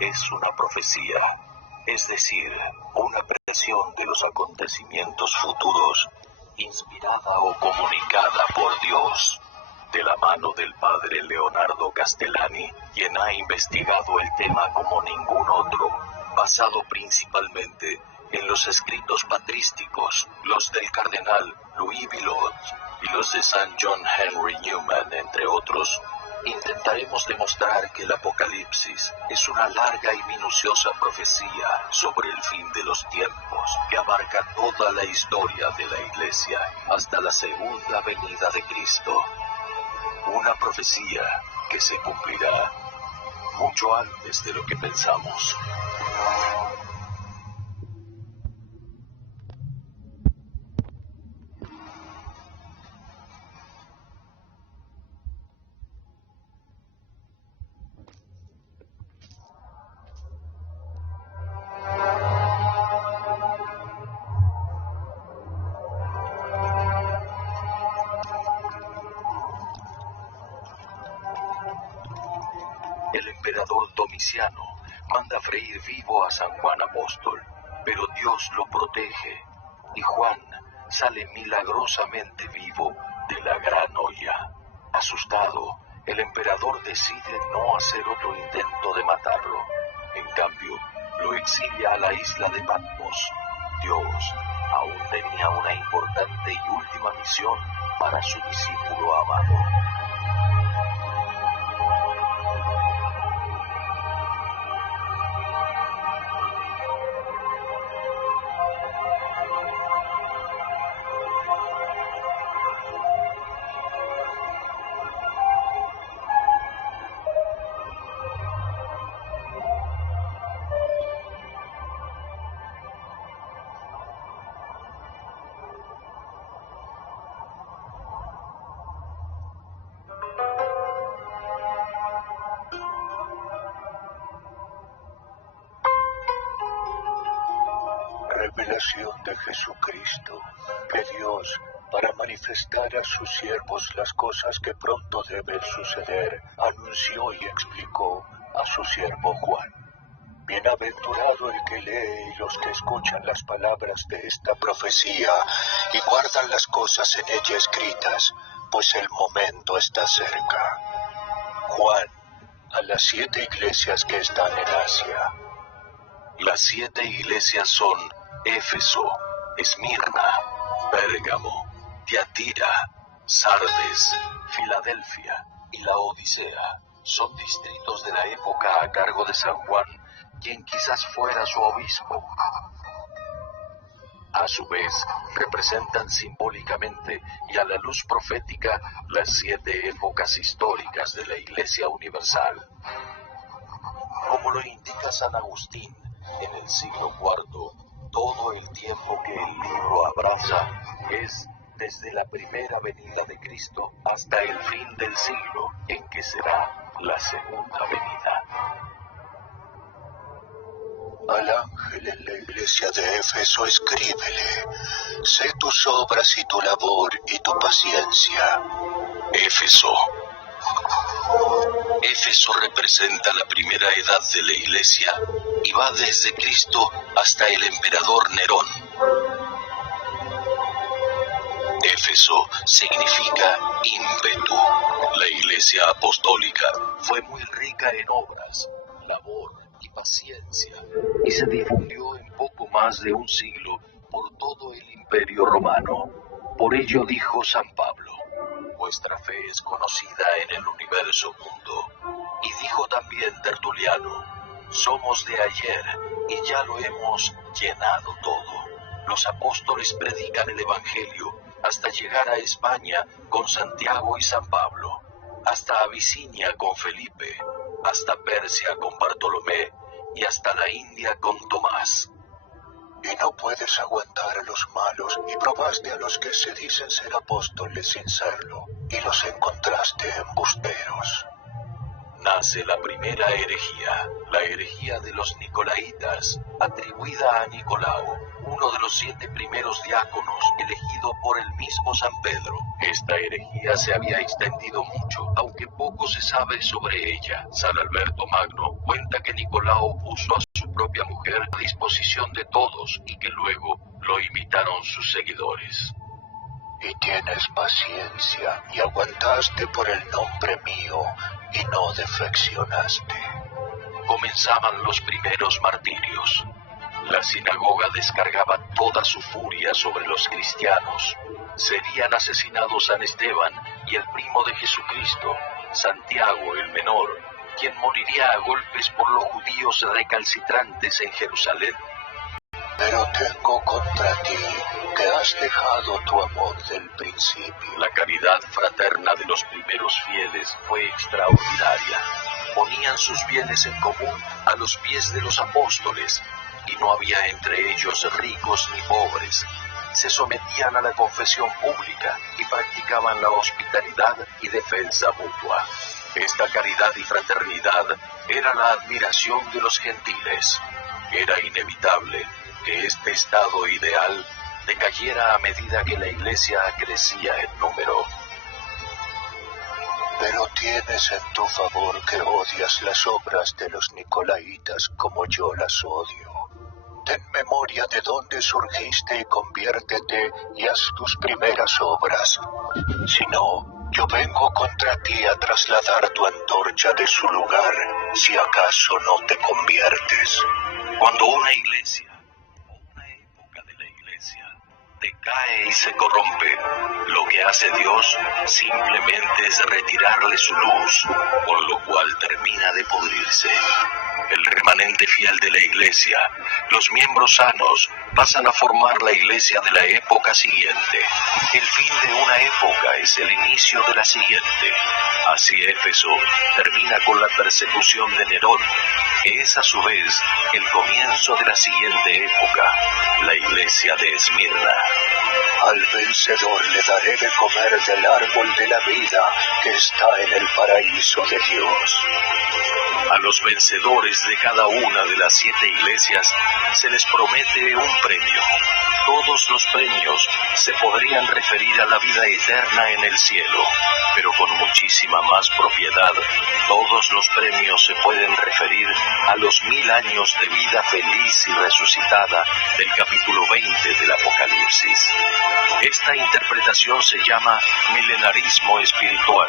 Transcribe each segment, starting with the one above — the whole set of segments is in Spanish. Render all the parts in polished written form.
es una profecía, es decir, una presión de los acontecimientos futuros, inspirada o comunicada por Dios, de la mano del padre Leonardo Castellani, quien ha investigado el tema como ningún otro, basado principalmente en los escritos patrísticos, los del cardenal Louis Villot y los de San John Henry Newman, entre otros. Intentaremos demostrar que el Apocalipsis es una larga y minuciosa profecía sobre el fin de los tiempos que abarca toda la historia de la Iglesia hasta la segunda venida de Cristo. Una profecía que se cumplirá mucho antes de lo que pensamos. El emperador Domiciano manda freír vivo a San Juan Apóstol, pero Dios lo protege y Juan sale milagrosamente vivo de la gran olla. Asustado, el emperador decide no hacer otro intento de matarlo. En cambio, lo exilia a la isla de Patmos. Dios aún tenía una importante y última misión para su discípulo amado. Revelación de Jesucristo, que Dios, para manifestar a sus siervos las cosas que pronto deben suceder, anunció y explicó a su siervo Juan. Bienaventurado el que lee y los que escuchan las palabras de esta profecía y guardan las cosas en ella escritas, pues el momento está cerca. Juan, a las 7 iglesias que están en Asia. Las 7 iglesias son Éfeso, Esmirna, Pérgamo, Tiatira, Sardes, Filadelfia y la Odisea. Son distritos de la época a cargo de San Juan, quien quizás fuera su obispo. A su vez, representan simbólicamente y a la luz profética las 7 épocas históricas de la Iglesia Universal. Como lo indica San Agustín, en el siglo IV, todo el tiempo que el libro abraza es desde la primera venida de Cristo hasta el fin del siglo, en que será la segunda venida. Al ángel en la iglesia de Éfeso escríbele: sé tus obras y tu labor y tu paciencia. Éfeso. Éfeso representa la primera edad de la Iglesia y va desde Cristo hasta el emperador Nerón. Éfeso significa ímpetu. La Iglesia apostólica fue muy rica en obras, labor y paciencia, y se difundió en poco más de un siglo por todo el Imperio Romano. Por ello dijo San Pablo: vuestra fe es conocida en el universo mundo. Y dijo también Tertuliano: somos de ayer y ya lo hemos llenado todo. Los apóstoles predican el Evangelio hasta llegar a España con Santiago y San Pablo, hasta Abisinia con Felipe, hasta Persia con Bartolomé y hasta la India con Tomás. Y no puedes aguantar a los malos, y probaste a los que se dicen ser apóstoles sin serlo, y los encontraste embusteros. Nace la primera herejía, la herejía de los Nicolaitas, atribuida a Nicolao, uno de los 7 primeros diáconos elegido por el mismo San Pedro. Esta herejía se había extendido mucho, aunque poco se sabe sobre ella. San Alberto Magno cuenta que Nicolao la opuso a su propia mujer a disposición de todos y que luego lo imitaron sus seguidores. Y tienes paciencia y aguantaste por el nombre mío y no defeccionaste. Comenzaban los primeros martirios. La sinagoga descargaba toda su furia sobre los cristianos. Serían asesinados San Esteban y el primo de Jesucristo, Santiago el menor, quien moriría a golpes por los judíos recalcitrantes en Jerusalén. Pero tengo contra ti que has dejado tu amor del principio. La caridad fraterna de los primeros fieles fue extraordinaria. Ponían sus bienes en común a los pies de los apóstoles, y no había entre ellos ricos ni pobres. Se sometían a la confesión pública y practicaban la hospitalidad y defensa mutua. Esta caridad y fraternidad era la admiración de los gentiles. Era inevitable que este estado ideal decayera a medida que la Iglesia crecía en número. Pero tienes en tu favor que odias las obras de los nicolaitas como yo las odio. Ten memoria de dónde surgiste y conviértete y haz tus primeras obras. Si no, yo vengo contra ti a trasladar tu antorcha de su lugar, si acaso no te conviertes. Cuando una iglesia, o una época de la iglesia, decae y se corrompe, lo que hace Dios simplemente es retirarle su luz, con lo cual termina de pudrirse. El remanente fiel de la iglesia, los miembros sanos, pasan a formar la iglesia de la época siguiente. El fin de una época es el inicio de la siguiente. Así Éfeso termina con la persecución de Nerón, que es a su vez el comienzo de la siguiente época, la iglesia de Esmirna. Al vencedor le daré de comer del árbol de la vida que está en el paraíso de Dios. A los vencedores de cada una de las 7 iglesias se les promete un premio. Todos los premios se podrían referir a la vida eterna en el cielo, pero con muchísima más propiedad, todos los premios se pueden referir a los 1000 años de vida feliz y resucitada del capítulo 20 del Apocalipsis. Esta interpretación se llama milenarismo espiritual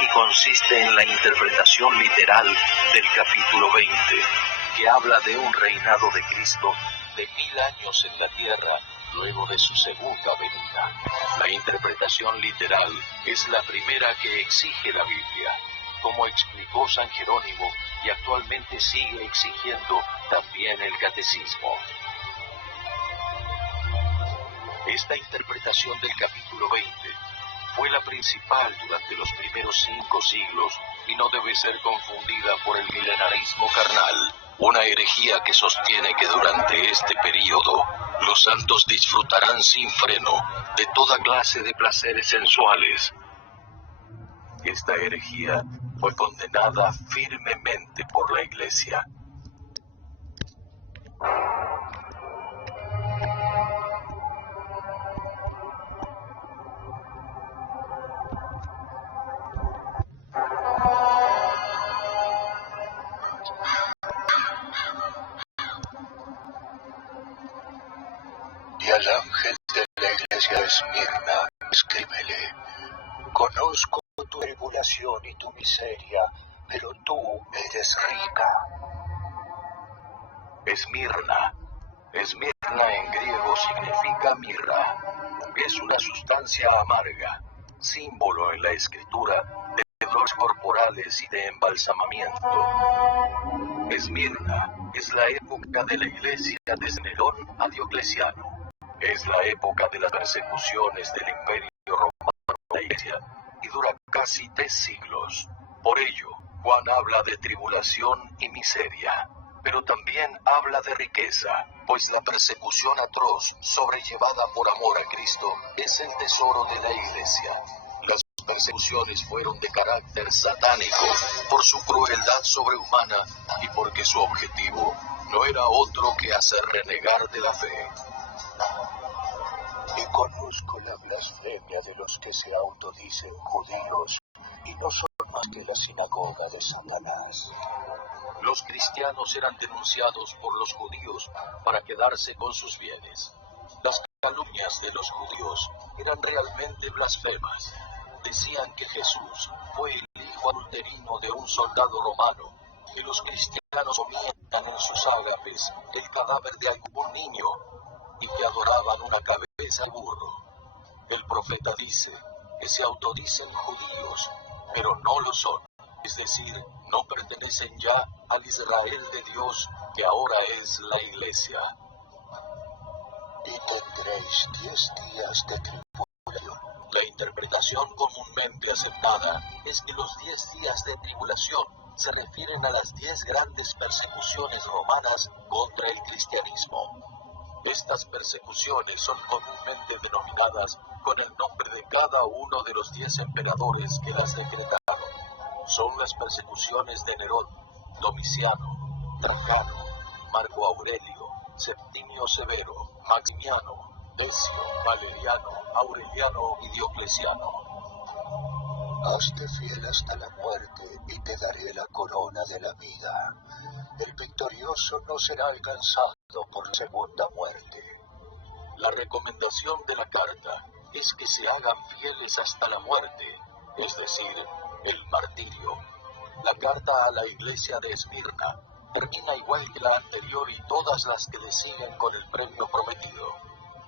y consiste en la interpretación literal del capítulo 20, que habla de un reinado de Cristo de 1000 años en la tierra luego de su segunda venida. La interpretación literal es la primera que exige la Biblia, como explicó San Jerónimo y actualmente sigue exigiendo también el catecismo. Esta interpretación del capítulo 20 fue la principal durante los primeros 5 siglos y no debe ser confundida por el milenarismo carnal, una herejía que sostiene que durante este período los santos disfrutarán sin freno de toda clase de placeres sensuales. Esta herejía fue condenada firmemente por la Iglesia. Y al ángel de la iglesia de Esmirna, escríbele: conozco tu tribulación y tu miseria, pero tú eres rica. Esmirna. Esmirna en griego significa mirra. Es una sustancia amarga, símbolo en la escritura de dolores corporales y de embalsamamiento. Esmirna es la época de la iglesia desde Nerón a Diocleciano. Es la época de las persecuciones del Imperio Romano a la iglesia y dura casi 3 siglos. Por ello, Juan habla de tribulación y miseria, pero también habla de riqueza, pues la persecución atroz sobrellevada por amor a Cristo es el tesoro de la iglesia. Las persecuciones fueron de carácter satánico por su crueldad sobrehumana y porque su objetivo no era otro que hacer renegar de la fe. Y conozco la blasfemia de los que se autodicen judíos y no son más que la sinagoga de Satanás. Los cristianos eran denunciados por los judíos para quedarse con sus bienes. Las calumnias de los judíos eran realmente blasfemas. Decían que Jesús fue el hijo adulterino de un soldado romano, que los cristianos comían en sus ágapes el cadáver de algún niño y que adoraban una cabeza de burro. El profeta dice que se autodicen judíos, pero no lo son, es decir, no pertenecen ya al Israel de Dios que ahora es la Iglesia. Y tendréis 10 días de tribulación. La interpretación comúnmente aceptada es que los 10 días de tribulación se refieren a las 10 grandes persecuciones romanas contra el cristianismo. Estas persecuciones son comúnmente denominadas con el nombre de cada uno de los 10 emperadores que las decretaron. Son las persecuciones de Nerón, Domiciano, Trajano, Marco Aurelio, Septimio Severo, Maximiano, Decio, Valeriano, Aureliano y Diocleciano. Hazte fiel hasta la muerte y te daré la corona de la vida. El victorioso no será alcanzado por la segunda muerte. La recomendación de la carta es que se hagan fieles hasta la muerte, es decir, el martirio. La carta a la iglesia de Esmirna termina igual que la anterior y todas las que le siguen con el premio prometido.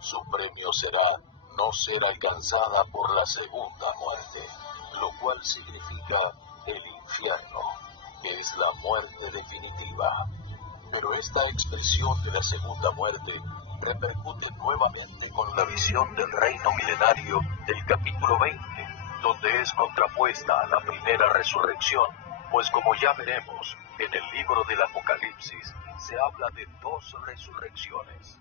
Su premio será no ser alcanzada por la segunda muerte, lo cual significa el infierno, que es la muerte definitiva. Pero esta expresión de la segunda muerte repercute nuevamente con la visión del reino milenario del capítulo 20, donde es contrapuesta a la primera resurrección, pues como ya veremos, en el libro del Apocalipsis se habla de 2 resurrecciones.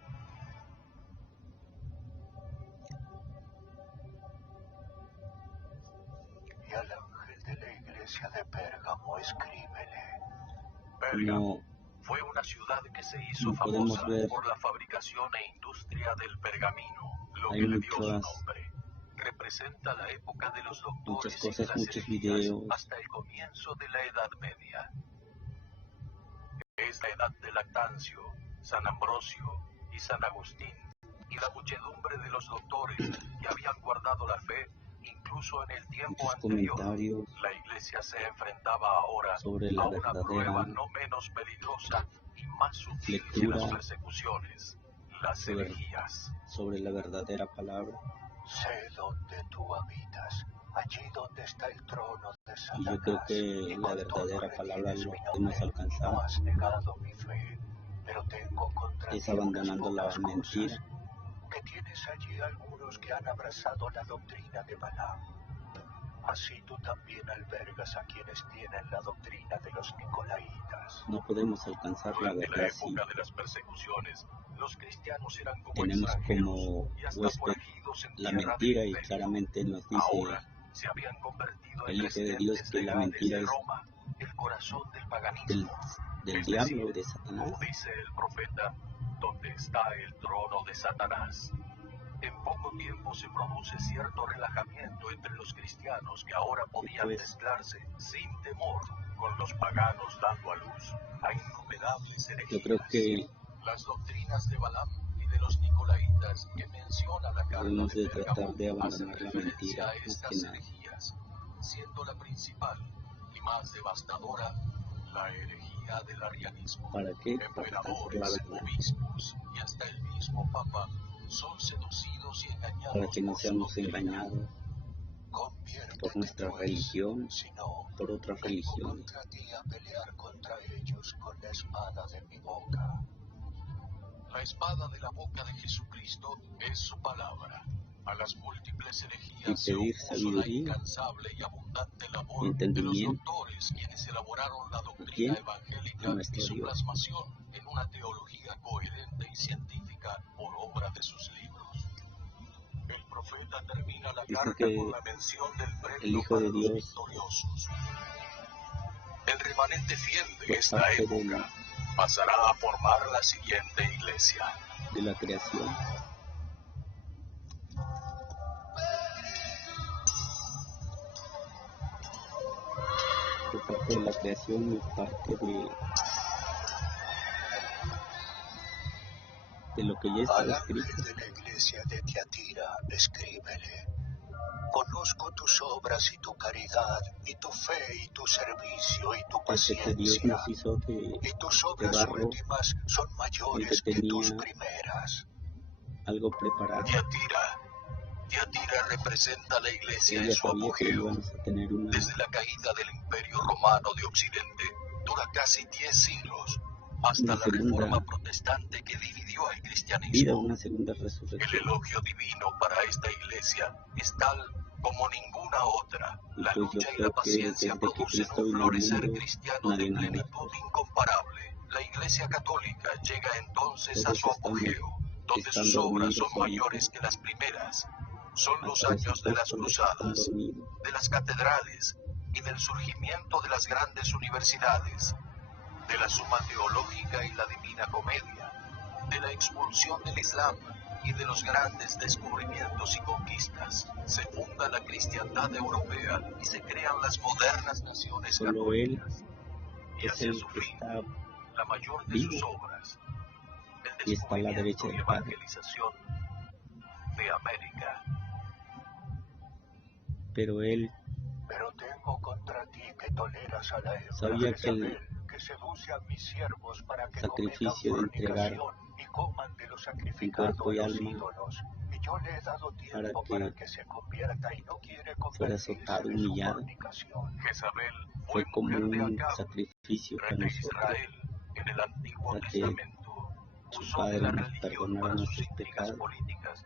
Y al ángel de la iglesia de Pérgamo escríbele. Pérgamo fue una ciudad que se hizo famosa por la fabricación e industria del pergamino, lo que le dio su nombre. Representa la época de los doctores y de las herejías hasta el comienzo de la Edad Media. Es la edad de Lactancio, San Ambrosio y San Agustín, y la muchedumbre de los doctores que habían guardado la fe incluso en el tiempo anterior. La iglesia se enfrentaba ahora a una prueba no menos peligrosa y más sutil que las persecuciones, las herejías. Sobre la verdadera palabra. Sé dónde tú habitas, allí donde está el trono de Satanás. Y yo creo que la verdadera palabra lo hemos alcanzado. No has negado mi fe, pero tengo contra ti es abandonando la mentira. Que tienes allí algunos que han abrazado la doctrina de Balaam. Así tú también albergas a quienes tienen la doctrina de los Nicolaitas. No podemos alcanzar la Durante verdad la si época de las persecuciones, los cristianos eran como tenemos extranjeros como y hasta huésped forajidos en la tierra mentira, del y imperio. claramente nos dice Ahora se habían convertido en el Hijo de Dios residentes que la legales mentira de es Roma, el corazón del paganismo. del Es diablo, decir, de Satanás. como dice el profeta, donde está el trono de Satanás. En poco tiempo se produce cierto relajamiento entre los cristianos que ahora podían mezclarse sin temor con los paganos, dando a luz a innumerables herejías. Yo creo que Las doctrinas de Balaam y de los Nicolaitas que menciona la carta debemos de de tratar Pérgamo de hacen abandonar la referencia mentira a más estas que nada. herejías, siendo la principal y más devastadora la herejía del arrianismo. ¿Para qué? Para alcanzar la Emperadores, verdad. obispos y hasta el mismo Papa son seducidos y engañados Para que no por su seamos doctrina. engañados por nuestra religión, por otras religiones. Contra ti a pelear contra ellos con la espada de mi boca. La espada de la boca de Jesucristo es su palabra. A las múltiples herejías Y se pedir opuso la sabiduría, incansable y abundante labor de los entendimiento. doctores quienes elaboraron la ¿A doctrina quién? evangélica A y nuestro su Dios. plasmación en una teología coherente y científica por obra de sus libros. El profeta termina la Dice carta que con la mención del el premio Hijo para de los Dios victoriosos. El remanente fiel de fue esta parte época pasará a formar la siguiente iglesia. de la creación. Fue parte de la creación y parte de de lo que ya Al estaba ángel escrito. de la iglesia de Tiatira, escríbele: conozco tus obras y tu caridad, y tu fe y tu servicio y tu Desde que Dios paciencia, nos hizo y tus de obras barro, últimas son Él mayores te que tus tenía primeras. algo preparado. Tiatira representa la iglesia Él en ya su sabía que apogeo. íbamos a tener una Desde la caída del Imperio Romano de Occidente, dura casi 10 siglos, hasta la segunda reforma protestante que dividió al vida, cristianismo. una segunda El resurrección. elogio divino para esta iglesia es tal como ninguna otra. Y La pues yo lucha y la creo que paciencia desde que producen Cristo un vino al florecer mundo, cristiano de nadie ha plenitud muerto. incomparable. La iglesia católica llega entonces a Todos su están apogeo, donde están sus obras dormidos son mayores ahorita. que las primeras. Son los Hasta los años de las apóstoles están cruzadas, dormidos. de las catedrales y del surgimiento de las grandes universidades, de la suma teológica y la divina comedia, de la expulsión del Islam y de los grandes descubrimientos y conquistas. Se funda la cristiandad europea y se crean las modernas naciones Solo Él católicas. Y es hacia el su que fin, está la mayor de vivo sus obras, el y está a la derecha descubrimiento y del Padre. evangelización de América. Pero Él Pero tengo contra ti que toleras a la hembra sabía que el Jezabel, que seduce a mis siervos para que sacrificio de cometan entregar fornicación y coman de lo en sacrificado cuerpo a y los alma ídolos. Y yo le he dado para tiempo para que se convierta y no quiere fuera convertirse azotado, de su humillado, fornicación. Jezabel fue fue como mujer de un Acab, sacrificio rey para de nosotros, Israel, en el Antiguo para que Testamento. su Usó de Padre la nos religión perdonara para sus nuestros intrigas pecados, políticas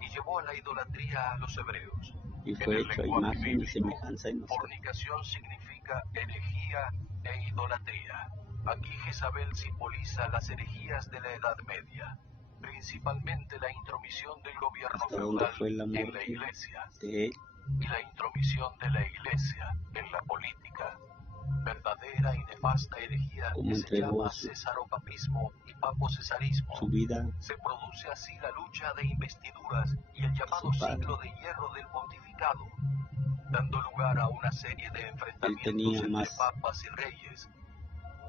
y llevó a la idolatría a los hebreos. y En fue el hecho a lenguaje imagen y bíblico, semejanza de nosotros. fornicación significa herejía e idolatría. Aquí Jezabel simboliza las herejías de la Edad Media, principalmente la intromisión del gobierno Hasta dónde feudal fue la en la muerte iglesia de Él, y la intromisión de la iglesia en la política. Verdadera y nefasta herejía cómo que se entregó llama cesaropapismo y papocesarismo. su vida Se produce así la lucha de investiduras y el a llamado su Padre. siglo de hierro del pontificado, dando lugar a una serie de Él enfrentamientos tenía entre más papas y reyes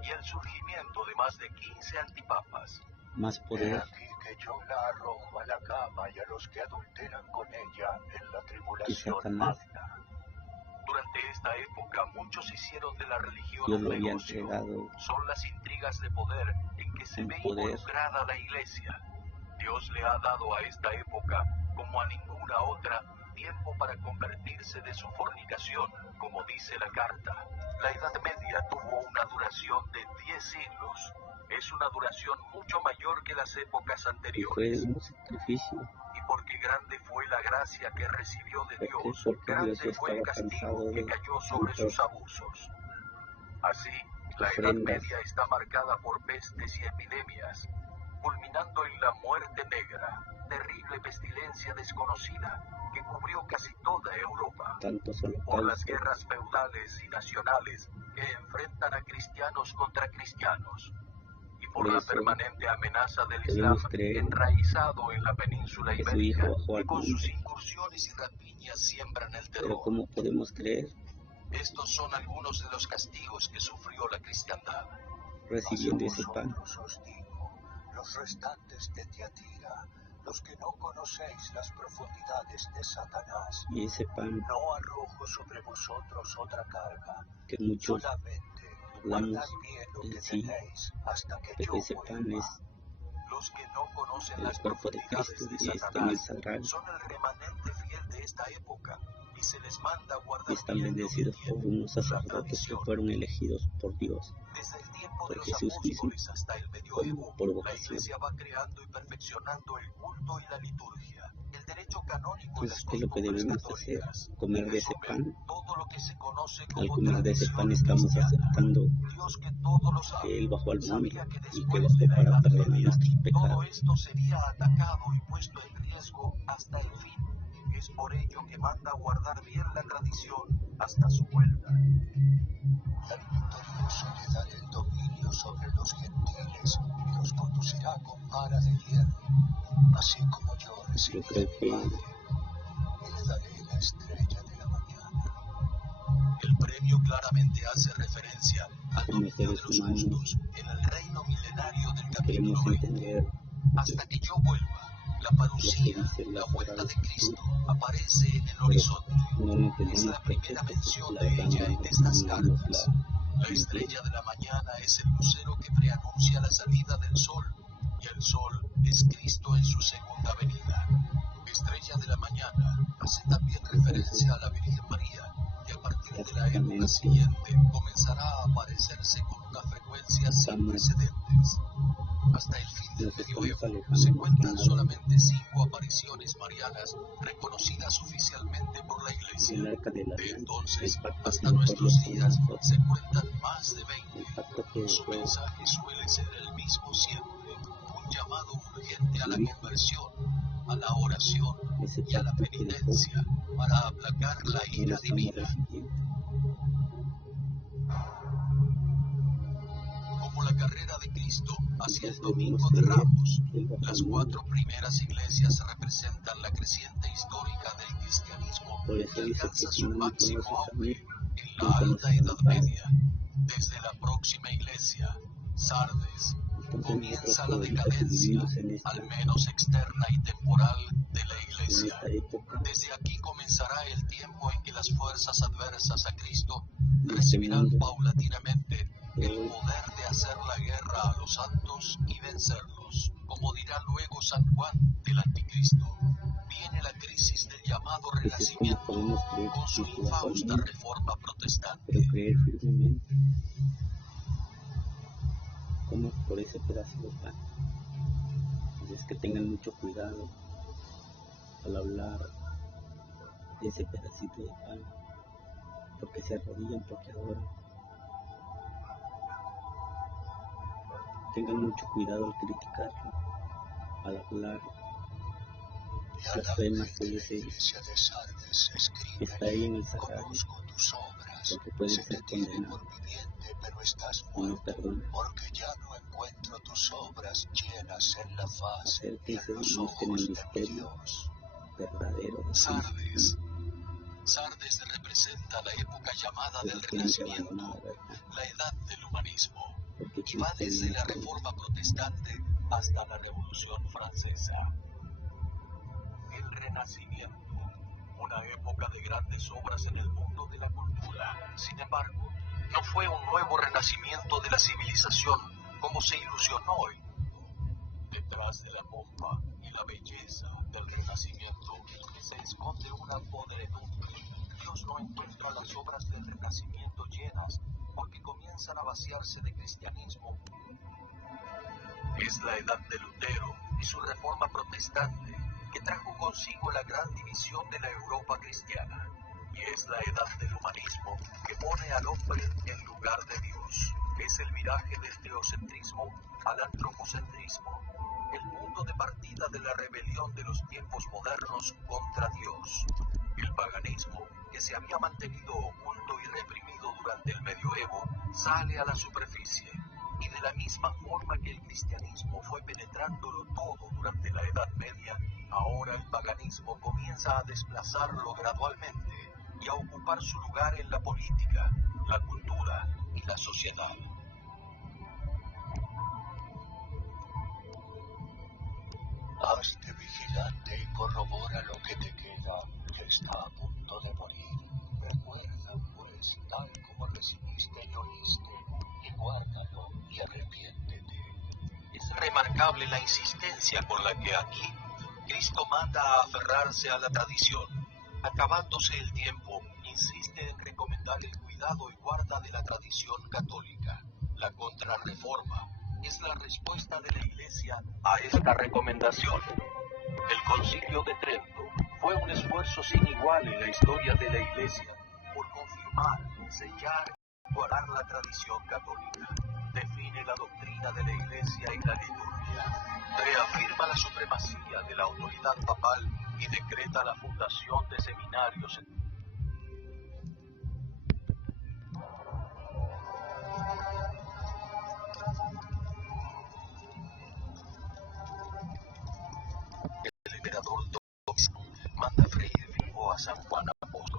y el surgimiento de más de 15 antipapas. He He poder aquí que yo la arrojo a la cama y a los que adulteran con ella en la que tribulación Satanás, magna. Durante esta época muchos hicieron de la religión Dios un lo había negocio. entregado Son las intrigas de poder en que se en ve poder. involucrada la iglesia. Dios le ha dado a esta época, como a ninguna otra, tiempo para convertirse de su fornicación, como dice la carta. La Edad Media tuvo una duración de 10 siglos. Es una duración mucho mayor que las épocas Y fue anteriores. un sacrificio, Y porque grande fue la gracia que recibió de porque Dios, Dios ya grande fue el estaba castigo cansado que de cayó sobre tantas sus abusos. Así, la Edad ofrendas Media está marcada por pestes y epidemias, culminando en la muerte negra, terrible pestilencia desconocida que cubrió casi toda Europa, tantos por las holocaustos, guerras feudales y nacionales que enfrentan a cristianos contra cristianos, y por por la eso permanente amenaza del Islam podemos creer enraizado en la península que su Hijo ibérica bajó y al con mundo. sus incursiones y rapiñas siembran el Pero terror. ¿cómo podemos creer Estos son algunos de los castigos que sufrió la cristiandad. recibiendo Mas a ese pan? vosotros os digo, los restantes de Tiatira, los que no conocéis las profundidades de Satanás, Y ese pan no arrojo sobre vosotros otra carga, que muchos solamente hablamos guardad bien lo en que sí, tenéis hasta que pero yo ese pan vuelva. es Los que no conocen el las cuerpo de profundidades Cristo de y está en el Satanás Sagrario, son el remanente fiel de esta época y se les manda y guardar están bien lo que bendecidos por tienen, unos la sacerdotes que tradición. fueron elegidos por Dios, Desde el tiempo de por los Jesús mismo, apóstoles hasta el como medioevo, por la vocación. iglesia va creando y perfeccionando el culto y la liturgia, el derecho canónico y las Entonces, ¿qué es lo que costumbres debemos hacer? católicas. Comer En de ese resumen, pan. todo lo que se conoce Al como comer de ese pan tradición estamos cristiana. aceptando Dios, que todo lo que sabe, Él bajó al mundo sabía que y que después bajó de la para Edad perdonar Media, nuestros todo pecados. esto sería atacado y puesto en riesgo hasta el fin. Es por ello que manda guardar bien la tradición hasta su vuelta. Al victorioso le daré el dominio sobre los gentiles y los conducirá con vara de hierro, así como yo recibí Yo creo de mi que Padre, y le daré la estrella de la mañana. El premio claramente hace referencia al como dominio de seres los humanos justos en el reino milenario del capítulo queremos 20. entender hasta que yo vuelva. La parucía, la vuelta de Cristo, aparece en el horizonte. Es la primera mención de ella en estas cartas. La estrella de la mañana es el lucero que preanuncia la salida del sol, y el sol es Cristo en su segunda venida. Estrella de la mañana hace también referencia a la Virgen María, y a partir de la época siguiente comenzará a aparecerse con una frecuencia sin precedentes. Hasta el fin del medioevo se cuentan solamente 5 apariciones marianas reconocidas oficialmente por la Iglesia. De entonces hasta nuestros días se cuentan más de 20. Su mensaje suele ser el mismo siempre: un llamado urgente a la conversión, a la oración y a la penitencia para aplacar la ira divina. Como la carrera de Cristo hacia el Domingo de Ramos, las 4 primeras iglesias representan la creciente histórica del cristianismo que alcanza su máximo auge en la Alta Edad Media. Desde la próxima iglesia, Sardes, comienza la decadencia, al menos externa y temporal, de la iglesia. Desde aquí comenzará el tiempo en que las fuerzas adversas a Cristo recibirán paulatinamente el poder de hacer la guerra a los santos y vencerlos. Como dirá luego San Juan del Anticristo, viene la crisis del llamado Renacimiento con su infausta reforma protestante. Pero creer firmemente, como por ese pedazo de pan. Es que tengan mucho cuidado al hablar de ese pedacito de pan, porque se arrodillan, porque adoran. Tengan mucho cuidado al criticarlo, al hablar blasfemas de ese que está ahí en el sagrario, porque pueden ser condenados y no perdonan. Porque ya no encuentro tus obras llenas en la faz Hacer que y en se los busquen ojos el de mi misterio Dios. verdadero de Sardes. Sardes representa la época llamada del Renacimiento, la edad del humanismo, y va desde la Reforma Protestante hasta la Revolución Francesa. El Renacimiento, una época de grandes obras en el mundo de la cultura. Sin embargo, no fue un nuevo renacimiento de la civilización como se ilusionó el mundo. Detrás de la pompa y la belleza del Renacimiento se esconde una podredumbre. Dios no encuentra las obras del Renacimiento llenas porque comienzan a vaciarse de cristianismo. Es la edad de Lutero y su reforma protestante que trajo consigo la gran división de la Europa cristiana. Y es la edad del humanismo que pone al hombre en lugar de Dios. Es el viraje del teocentrismo al antropocentrismo, el punto de partida de la rebelión de los tiempos modernos contra Dios. El paganismo, que se había mantenido oculto y reprimido durante el medioevo, sale a la superficie. Y de la misma forma que el cristianismo fue penetrándolo todo durante la Edad Media, ahora el paganismo comienza a desplazarlo gradualmente y a ocupar su lugar en la política, la cultura y la sociedad. Hazte vigilante y corrobora lo que te queda, que está a punto de morir. Recuerda, pues, tal como recibiste y oíste, y guárdalo y arrepiéntete. Es remarcable la insistencia con la que aquí Cristo manda a aferrarse a la tradición. Acabándose el tiempo, insiste en recomendar el cuidado y guarda de la tradición católica. La contrarreforma es la respuesta de la Iglesia a esta recomendación. El Concilio de Trento fue un esfuerzo sin igual en la historia de la Iglesia por confirmar, sellar y guardar la tradición católica. Define la doctrina de la Iglesia y la liturgia. Reafirma la supremacía de la autoridad papal y decreta la fundación de seminarios en